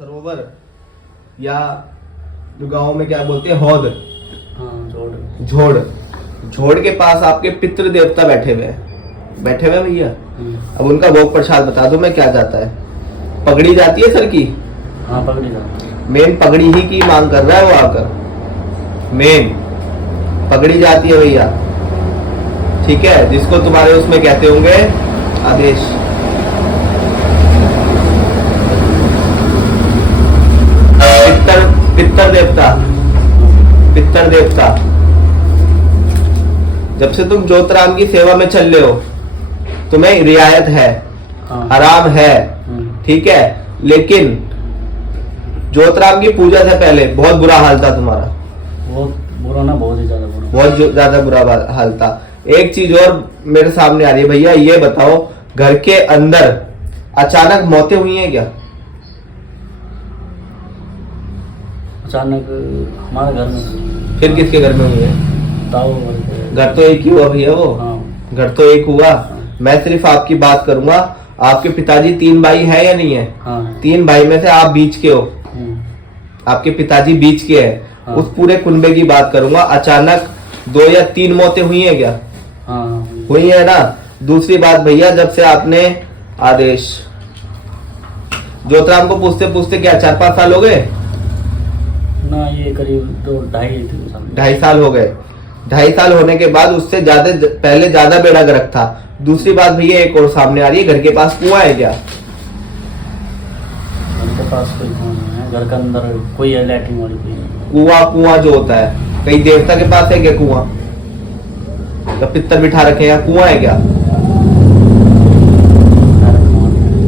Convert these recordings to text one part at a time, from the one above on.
सरोवर या गांव में क्या बोलते हैं हौद, झोड़। झोड़ के पास आपके पितृ देवता बैठे हुए हैं भैया। अब उनका भोग प्रसाद बता दो मैं, क्या जाता है? पगड़ी जाती है सर की। हाँ पगड़ी जाती है। मेन पगड़ी ही की मांग कर रहा है वो आकर, मेन पगड़ी जाती है भैया, ठीक है, जिसको तुम्हारे उसमें कहते होंगे आदेश। पितर देवता जब से तुम ज्योतिराम की सेवा में चल रहे हो तुम्हें रियायत है, आराम है, ठीक है, लेकिन ज्योतिराम की पूजा से पहले बहुत बुरा हाल था तुम्हारा। बहुत बुरा ना, बहुत ज्यादा बुरा हाल था। एक चीज और मेरे सामने आ रही है भैया, ये बताओ घर के अंदर अचानक मौतें हुई हैं क्या? अचानक हमारे घर में। फिर किसके घर में हुई है? घर तो एक ही हुआ भैया वो। हाँ। घर तो एक हुआ। मैं सिर्फ आपकी बात करूंगा। आपके पिताजी 3 भाई है या नहीं है? हाँ। 3 भाई में से आप बीच के हो। आपके पिताजी बीच के हैं। हाँ। उस पूरे कुनबे की बात करूंगा। अचानक 2 या 3 मौतें हुई है क्या? हाँ। हुई है ना। दूसरी बात भैया, जब से आपने आदेश ज्योतिराम को पूछते पूछते क्या 4-5 साल हो गए ना? ये करीब 2-2.5 साल हो गए। 2.5 साल होने के बाद उससे ज्यादा पहले ज्यादा बेड़ा गर्क था। दूसरी बात भैया एक और सामने आ रही है, घर के पास कुआं है क्या? घर के पास कोई कुआं नहीं है। घर के अंदर कोई है, लैट्रिन वाली कोई। कुआं जो होता है कहीं देवता के पास है क्या कुआं? या पित्तर बिठा रखे हैं, कुआं है क्या?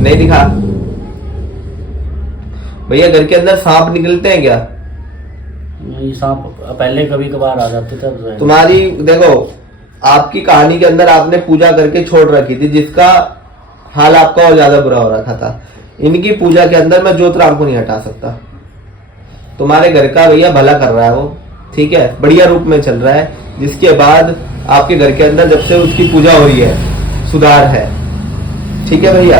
नहीं दिखा भैया। घर के अंदर सांप निकलते हैं क्या? नहीं, सांप पहले कभी कभार आ जाते थे। तुम्हारी देखो, आपकी कहानी के अंदर आपने पूजा करके छोड़ रखी थी, जिसका हाल आपका और ज्यादा बुरा हो रखा था। इनकी पूजा के अंदर मैं ज्योतिराम को नहीं हटा सकता। तुम्हारे घर का भैया भला कर रहा है वो, ठीक है, बढ़िया रूप में चल रहा है, जिसके बाद आपके घर के अंदर जब से उसकी पूजा हो रही है सुधार है, ठीक है भैया।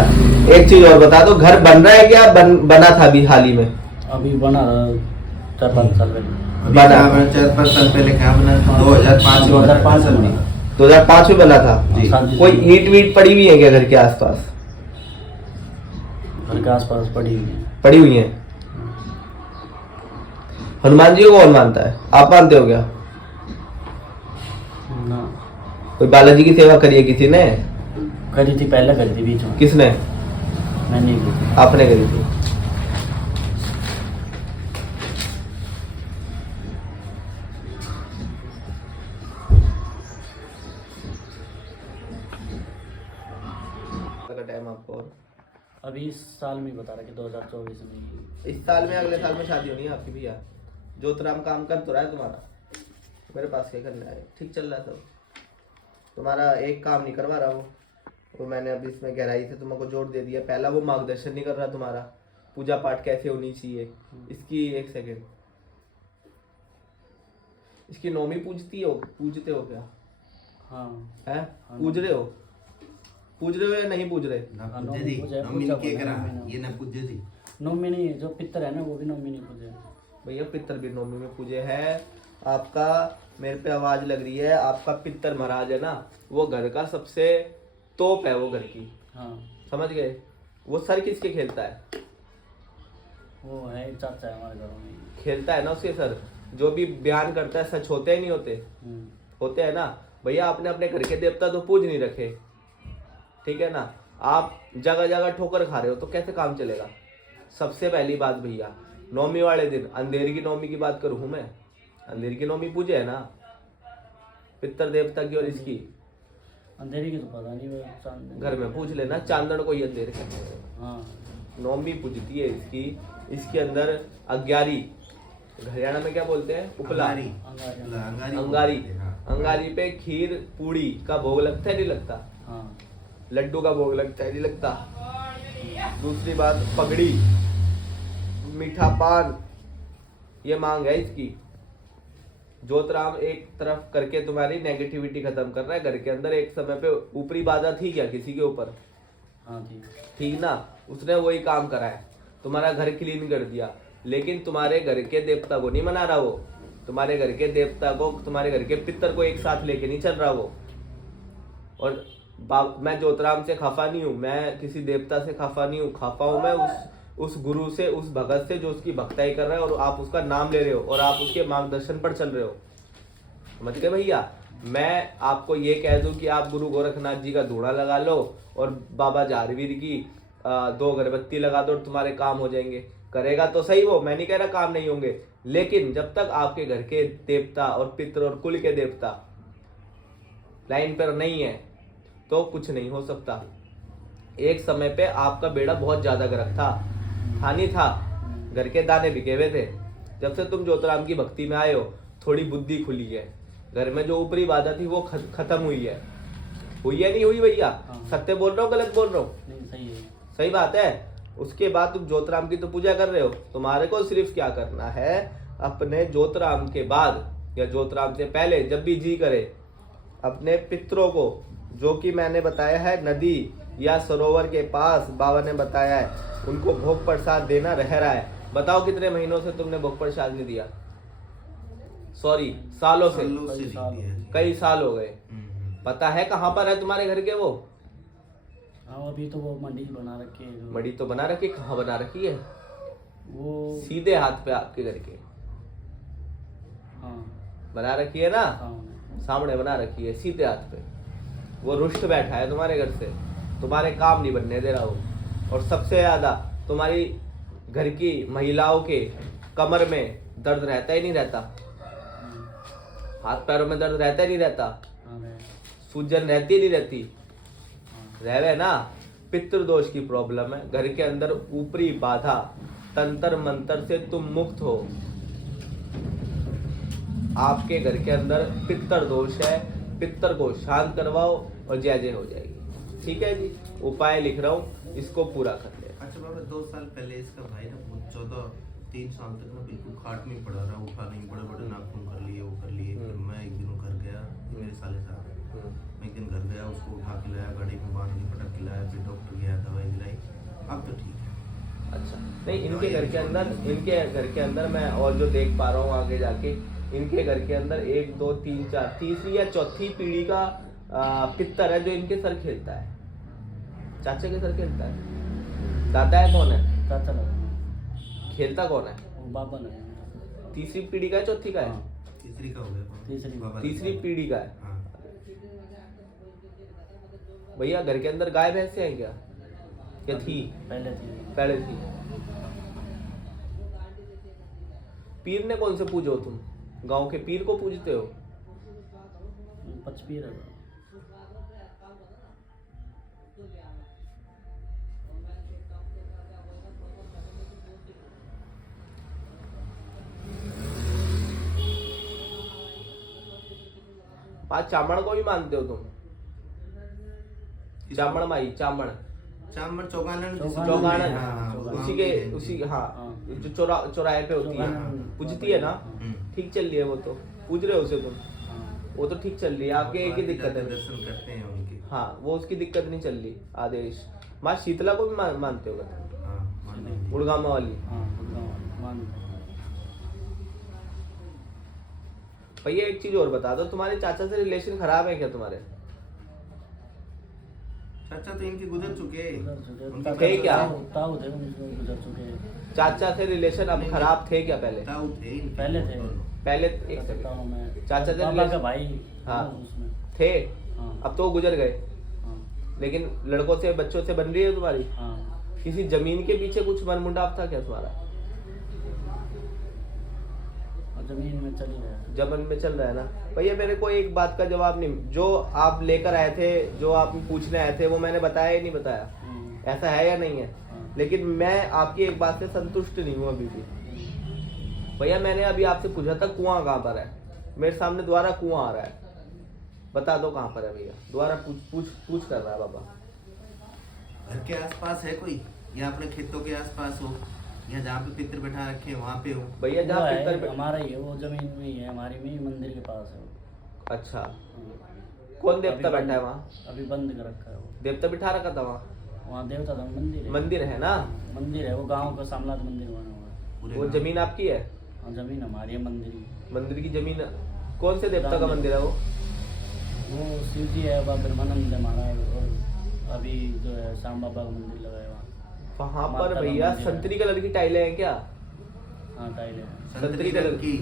एक चीज और बता दो, घर बन रहा है क्या? बना था अभी हाल ही में? अभी बना 4-5 साल पहले। 4-5 साल पहले कहाँ बना था? 2005 में बना। 2005 में बना था। कोई जी। ईंट वीट पड़ी हुई है क्या घर के आसपास? घर के आसपास पड़ी हुई है। हनुमान जी को कौन मानता है? आप मानते हो क्या? ना। कोई बालाजी की सेवा करी है किसी ने? करी थी, पहले करी थी, बीच में। किसने? मैंने की थी। आपने करी थी। टाइम आपको अभी इस साल में बता रहा कि 2024 में। इस साल में, अगले साल में शादी होनी है आपकी भैया। ज्योतिराम काम कर तो रहा है तुम्हारा, मेरे पास क्या करना है, ठीक चल रहा है सब। तुम्हारा एक काम नहीं करवा रहा वो मैंने अभी इसमें गहराई से तुमको जोड़ दे दिया। पहला वो मार्गदर्शन नहीं कर रहा तुम्हारा, पूजा पाठ कैसे होनी चाहिए इसकी। 1 सेकेंड, इसकी नौमी पूजते हो क्या? हाँ। है? पूज रहे हो या नहीं पूज रहे? नौमी नहीं, जो पितर है ना वो भी नौमी नहीं पूजे भैया। पितर भी नौमी में पूजे है। आपका मेरे पे आवाज लग रही है, आपका पितर महाराज है ना, वो घर का सबसे तोप है वो घर की। हाँ। समझ गए? वो सर किसके खेलता है? वो है चाचा है हमारे घरों में। खेलता है ना उसके सर। जो भी बयान करता है सच होते हैं नहीं होते? होते हैं ना भैया। आपने अपने घर के देवता तो पूज नहीं रखे, ठीक है ना। आप जगह जगह ठोकर खा रहे हो तो कैसे काम चलेगा? सबसे पहली बात भैया, नौमी वाले दिन अंधेरी की नौमी की बात करूँ मैं, अंधेरी की नौमी पूजे है ना पितर देवता की, और इसकी अंधेरी की तो पता नहीं, घर में पूछ लेना, चांदन को ही अंधेर कहते हैं। हाँ। नौमी पूजती है इसकी। इसके अंदर अग्यारी, हरियाणा में क्या बोलते हैं? उपला, अंगारी। अंगारी पे खीर पूड़ी का भोग लगता है नहीं लगता? हाँ। लड्डू का भोग लगता है नहीं लगता? दूसरी बात पगड़ी, मीठा पान, ये मांग है इसकी। ज्योतिराम एक तरफ करके तुम्हारी नेगेटिविटी खत्म कर रहा है घर के अंदर। एक समय पे ऊपरी बाधा थी क्या किसी के ऊपर? हाँ जी। ठीक ना, उसने वही काम करा है। तुम्हारा घर क्लीन कर दिया, लेकिन तुम्हारे घर के देवता को नहीं मना रहा वो, तुम्हारे घर के देवता को, तुम्हारे घर के पितर को एक साथ लेके नहीं चल रहा वो। और मैं ज्योतिराम से खफा नहीं हूँ, मैं किसी देवता से खफा नहीं हूँ, खफा हूँ मैं उस गुरु से, उस भगत से जो उसकी भक्ताई कर रहा है और आप उसका नाम ले रहे हो और आप उसके मार्गदर्शन पर चल रहे हो। समझ गए भैया? मैं आपको ये कह दूं कि आप गुरु गोरखनाथ जी का धूणा लगा लो और बाबा जारवीर की 2 अगरबत्ती लगा दो और तुम्हारे काम हो जाएंगे। करेगा तो सही वो, मैं नहीं कह रहा काम नहीं होंगे, लेकिन जब तक आपके घर के देवता और पितर और कुल के देवता लाइन पर नहीं है तो कुछ नहीं हो सकता। एक समय पे आपका बेड़ा बहुत ज्यादा गर्क था, हानि था, घर के दाने बिके हुए थे। जब से तुम ज्योतिराम की भक्ति में आए हो थोड़ी बुद्धि खुली है, घर में जो ऊपरी बाधा थी वो खत्म हुई है नहीं हुई भैया? सत्य बोल रहा हूँ गलत बोल रहा हूँ? नहीं, सही है। सही बात है। उसके बाद तुम ज्योतिराम की तो पूजा कर रहे हो, तुम्हारे को सिर्फ क्या करना है, अपने ज्योतिराम के बाद या ज्योतिराम से पहले जब भी जी करे अपने पितरों को, जो कि मैंने बताया है नदी या सरोवर के पास बाबा ने बताया है, उनको भोग प्रसाद देना रह रहा है। बताओ कितने महीनों से तुमने भोग प्रसाद नहीं दिया? सॉरी, सालों से, कई साल हो गए। पता है कहाँ पर है तुम्हारे घर के वो? हाँ, अभी तो वो मंडी बना रखी है। मड़ी तो बना रखी, कहाँ बना रखी है? वो सीधे हाथ पे आपके घर के हाँ बना रखी है ना, सामने। सामने बना रखी है सीधे हाथ पे। वो रुष्ट बैठा है तुम्हारे घर से, तुम्हारे काम नहीं बनने दे रहा वो। और सबसे ज्यादा तुम्हारी घर की महिलाओं के कमर में दर्द रहता ही नहीं रहता, हाथ पैरों में दर्द रहता ही नहीं रहता, हाँ, रहे। सूजन रहती नहीं रहती, हाँ, रहवे ना। पितृ दोष की प्रॉब्लम है, घर के अंदर ऊपरी बाधा, तंत्र मंत्र से तुम मुक्त हो। आपके घर के अंदर पितर दोष है, पितर को शांत करवाओ और जय जय हो जाएगी। ठीक है जी, उपाय लिख रहा हूँ, इसको पूरा कर ले। अच्छा बाबा, 2 साल पहले इसका भाई ना 3 साल तक ना बिल्कुल खाट में पड़ा रहा, उठा नहीं, बड़े बड़े नाखून कर लिए, वो कर लिए। फिर मैं एक दिन घर गया, मेरे साले साहब, मैं एक दिन घर गया, उसको उठा के लाया, गाड़ी में बांध के पटक के लाया, फिर डॉक्टर गया, दवाई दिलाई, अब तो ठीक है। अच्छा, नहीं इनके घर के अंदर मैं और जो देख पा रहा हूँ आगे जाके, इनके घर के अंदर 1 2 3 4 तीसरी या चौथी पीढ़ी का पितर है जो इनके सर खेलता है, चाचा के सर खेलता है। दादा है कौन है? चाचा लगा। खेलता कौन है? वो बाबा लगा। तीसरी पीढ़ी का है, चौथी का है? हाँ, तीसरी का हो गया, तीसरी। बाबा तीसरी पीढ़ी का है। हाँ। भैया घर के अंदर गाय भैंसे हैं क्या? क्या थी? पहले थी। पहले थी। पीर ने कौन से पूजो तुम? गांव के पीर को पूजते हो? पचपीर है। 5 चामड़ को भी मानते हो तुम? चामड़ माई, चामड़ चामड़ चौगानन चौगानन, हाँ, उसी के उसी हाँ, जो चौराहे पे होती है, पूजती है ना? ठीक चल रही है वो तो, पूज रहे हो उसे तुम? वो तो ठीक चल रही है, आपके एक ही दिक्कत है, दर्शन करते हैं उनके। हाँ वो उसकी दिक्कत नहीं चल रही। आदेश माँ शीतला को भी मानते हो क्या? हाँ, मान लेंगे। गुड़गामा वाली। हाँ, मान। भैया एक चीज और बता दो, तुम्हारे चाचा से रिलेशन खराब है क्या तुम्हारे? चाचा तो इनके गुजर चुके हैं। थे क्या? ताऊ थे, उनके गुजर चुके हैं। चाचा से रिलेशन अब खराब थे क्या पहले? ताऊ थे इनके पहले थे। दोनों। पहले एक सेकंड, ताऊ में चाचा से बाबा का रिलेशन भाई हाँ। उसमें। थे, हाँ, अब तो वो गुजर गए, हाँ, लेकिन लड़कों से बच्चों से बन रही है तुम्हारी? हाँ। किसी जमीन के पीछे कुछ मनमुटाव था क्या तुम्हारा? और जमीन में चली गया। जमन में चल रहा है ना? भैया मेरे को एक बात का जवाब नहीं, जो आप लेकर आए थे, जो आप पूछने आए थे, वो मैंने बताया ही नहीं बताया, ऐसा है या नहीं है? हाँ। लेकिन मैं आपकी एक बात से संतुष्ट नहीं हूँ अभी भी। भैया मैंने अभी आपसे पूछा था कुआं कहाँ पर है, मेरे सामने दोबारा कुआं आ रहा है, बता दो कहाँ पर है भैया? दोबारा पूछ कर रहा है बाबा। घर के आसपास है कोई, या अपने खेतों के आसपास हो, या जहाँ पे पितर बैठा रखे हैं वहाँ पे हो? भैया जहाँ वो है, पितर हमारा ही है, वो जमीन में ही है, हमारी में ही, मंदिर के पास है वो। अच्छा, हाँ। कौन देवता अभी बैठा है बंद- वहाँ? अभी बंद कर रखा है वो। देवता बिठा रखा था वहाँ? वहाँ देवता का मंदिर है। मंदिर है ना? मंदिर है, वो गांव का सामलात मंदिर बना हुआ है। पूरे वो गाँव। जमीन आपकी है? हाँ जमीन हमारी है, मंदिर की। मंदिर की जमीन? कौन से देवता का मंदिर है वो? वो शिव जी है, बाबा ब्रह्मानंद है महाराज, और अभी जो है श्याम बाबा का मंदिर लगा है वहाँ। वहाँ माता पर का भैया मंदिर है। संतरी कलर की टाइलें हैं क्या? हाँ टाइल है। संतरी कलर की,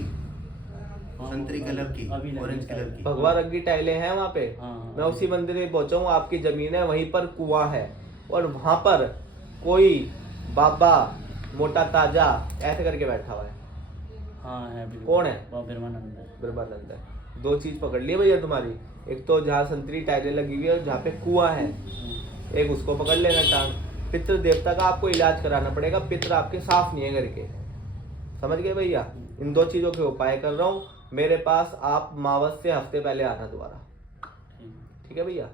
हाँ, संतरी कलर की, अभी लगी ऑरेंज कलर टाइल। की। भगवा रंग की टाइलें हैं वहाँ पे? हाँ। मैं उसी मंदिर में पहुंचा हूँ, आपकी जमीन है, वहीं पर कुआं है, और वहां पर कोई बाबा मोटा ताजा ऐसे करके बैठा हुआ है। हाँ है बिल्कुल। कौन है? बाबा ब्रह्मानंद है। ब्रह्मानंद है। दो चीज पकड़ ली भैया तुम्हारी, एक तो जहाँ संतरी टाइलें लगी हुई है और जहाँ पे कुआं है, एक उसको पकड़ लेना टांग। पितृ देवता का आपको इलाज कराना पड़ेगा, पितृ आपके साफ नहीं है घर के, समझ गए भैया? इन दो चीजों के उपाय कर रहा हूँ, मेरे पास आप मावस से हफ्ते पहले आना दोबारा, ठीक है भैया?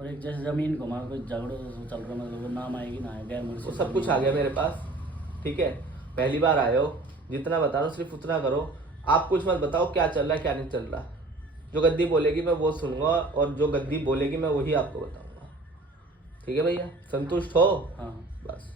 और एक जैसे जमीन को हमारा कोई झगड़ो चल रहा, मतलब वो नाम आएगी ना गैर वो मुर्शिद सब कुछ आ गया मेरे पास, ठीक है? पहली बार आए हो, जितना बता रहा हूँ सिर्फ उतना करो। आप कुछ मत बताओ क्या चल रहा है क्या नहीं चल रहा। जो गद्दी बोलेगी मैं वो सुनूंगा, और जो गद्दी बोलेगी मैं वही आपको बताऊंगा, ठीक है भैया? संतुष्ट हो? हाँ। बस।